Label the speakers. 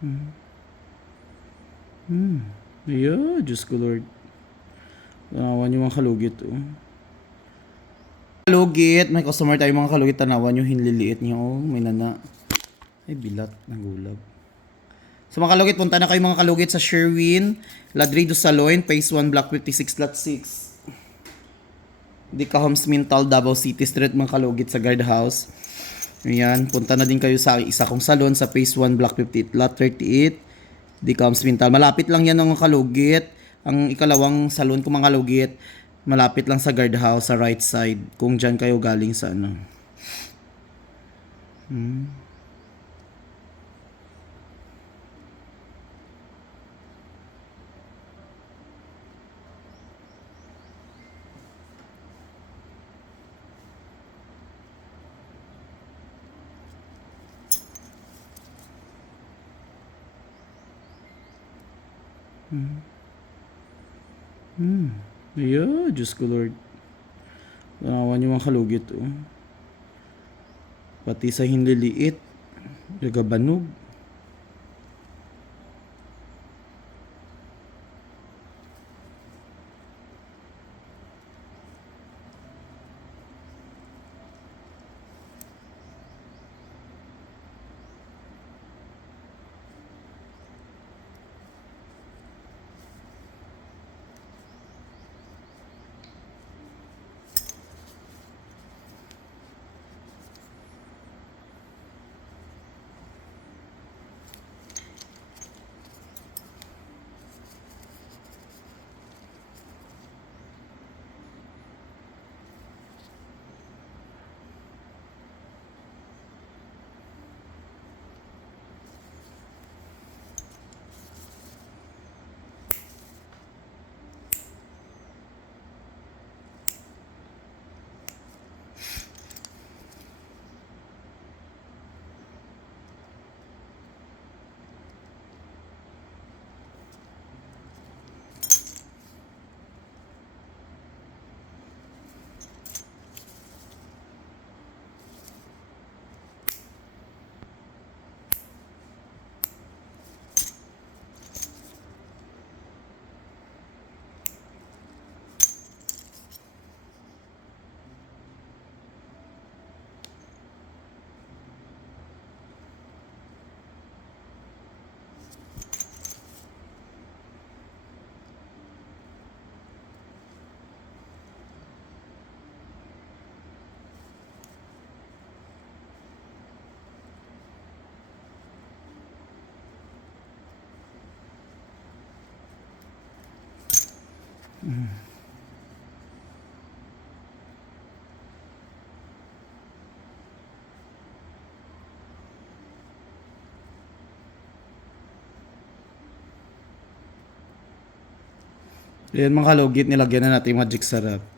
Speaker 1: Hmm. Hmm. Yeah, Diyos ko Lord. Tanawan yung mga kalugit. Oh. Kalugit. May customer tayo mga kalugit. Tanawan yung hinliliit niya. Oh, may nana. Ay, bilat. Nagulab. So mga kalugit, punta na kayo mga kalugit sa Sherwin, Ladrido Saloin, Phase 1, Block 56, Lot 6. Dika Homes Mintal, Davao City Street, mga kalugit sa guardhouse. Ayan, punta na din kayo sa isa kong salon sa Phase 1, Block 58, Lot 38. Dika Homes Mintal. Malapit lang yan mga kalugit. Ang ikalawang salon ko mga kalugit, malapit lang sa guardhouse sa right side. Kung dyan kayo galing sa ano. Hmm. Hmm. Yeah, Diyos ko Lord. Tanawan yung mga kalugit. Oh. Pati sa hinliliit. Nagabanog. Ayan mga kalugit, nilagyan na natin yung magic sarap.